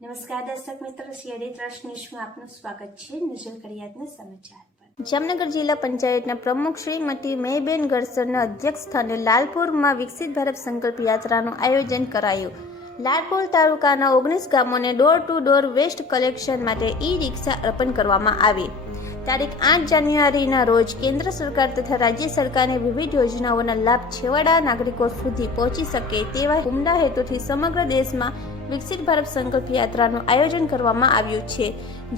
નમસ્કાર દર્શક મિત્રો સીઆરડી ટ્રસ્ટ ન્યૂઝમાં આપનું સ્વાગત છે. નજર કરિયાતના સમાચાર જામનગર જિલ્લા પંચાયતના પ્રમુખ શ્રીમતી મેયબેન ગરસરના અધ્યક્ષ સ્થાને લાલપુરમાં વિકસિત ભારત સંકલ્પ યાત્રાનું આયોજન કરાયું. લાલપુર તાલુકાના ઓગણીસ ગામોને door to door waste collection માટે ઈ રિક્ષા અર્પણ કરવામાં આવી. તારીખ આઠ જાન્યુઆરીના રોજ કેન્દ્ર સરકાર તથા રાજ્ય સરકારની વિવિધ યોજનાઓના લાભ છેવાડા નાગરિકો સુધી પહોંચી શકે તેવા ઉમદા હેતુથી સમગ્ર દેશમાં વિકસિત ભારત સંકલ્પ યાત્રાનું આયોજન કરવામાં આવ્યું છે,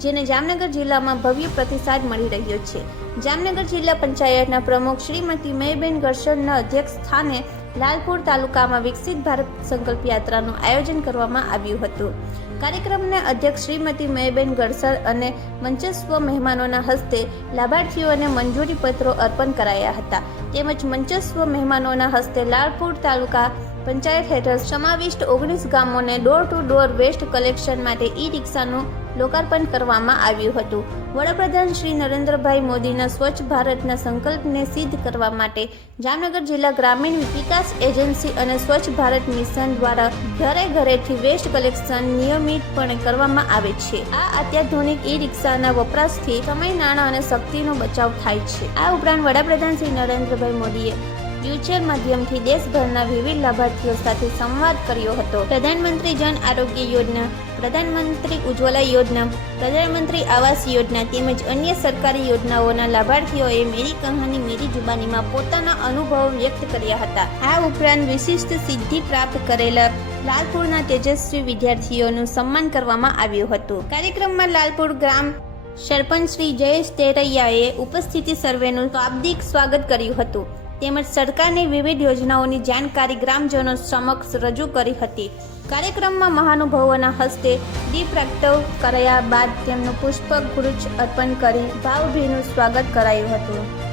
જેને જામનગર જિલ્લામાં ભવ્ય પ્રતિસાદ મળી રહ્યો છે. જામનગર જિલ્લા પંચાયતના પ્રમુખ શ્રીમતી મેયબેન ગર્શનના અધ્યક્ષ સ્થાને લાલપુર તાલુકામાં વિકસિત ભારત સંકલ્પ યાત્રાનું આયોજન કરવામાં આવ્યું હતું. કાર્યક્રમને અધ્યક્ષ શ્રીમતી મેયબેન ગરસર અને મંચસ્વ મહેમાનોના હસ્તે લાભાર્થીઓને મંજૂરી પત્રો અર્પણ કરાયા હતા. તેમજ મંચસ્વ મહેમાનોના હસ્તે લાલપુર તાલુકા પંચાયત હેઠળ સમાવિષ્ટ ઓગણીસ ગામોને door to door waste collection માટે ઈ રિક્ષાનું લોકાર્પણ કરવામાં આવ્યું હતું. વડાપ્રધાન શ્રી નરેન્દ્રભાઈ મોદીના સ્વચ્છ ભારતના સંકલ્પને સિદ્ધ કરવા માટે જામનગર જિલ્લા ગ્રામીણ વિકાસ એજન્સી અને સ્વચ્છ ભારત મિશન દ્વારા ઘરે ઘરેથી વેસ્ટ કલેક્શન નિયમિતપણે કરવામાં આવે છે. આ અત્યાધુનિક ઈ રિક્ષાના વપરાશથી સમય, નાણાં અને શક્તિનો બચાવ થાય છે. આ ઉપરાંત વડાપ્રધાન શ્રી નરેન્દ્રભાઈ મોદીએ વ્હીલચેર માધ્યમથી દેશભરના વિવિધ લાભાર્થીઓ સાથે સંવાદ કર્યો હતો. પ્રધાનમંત્રી જન આરોગ્ય યોજના, પ્રધાનમંત્રી ઉજ્જવલા યોજના, પ્રધાનમંત્રી આવાસ યોજના તેમજ અન્ય સરકારી યોજનાઓના લાભાર્થીઓએ મેરી કહાની, મેરી જુબાનીમાં પોતાના અનુભવો વ્યક્ત કર્યા હતા. આ ઉપરાંત વિશિષ્ટ સિદ્ધિ પ્રાપ્ત કરેલા લાલપુરના તેજસ્વી વિદ્યાર્થીઓનું સન્માન કરવામાં આવ્યું હતું. કાર્યક્રમમાં લાલપુર ગ્રામ સરપંચ શ્રી જયેશ તેરૈયાએ ઉપસ્થિતિ સર્વેનું શાબ્દિક સ્વાગત કર્યું હતું. તેમજ સરકારની વિવિધ યોજનાઓની જાણકારી ગ્રામજનો સમક્ષ રજૂ કરી હતી. કાર્યક્રમમાં મહાનુભાવોના હસ્તે દીપ પ્રગટવ કરાયા બાદ તેમનું પુષ્પક ગુરુચ અર્પણ કરી ભાવભીનું સ્વાગત કરાયું હતું.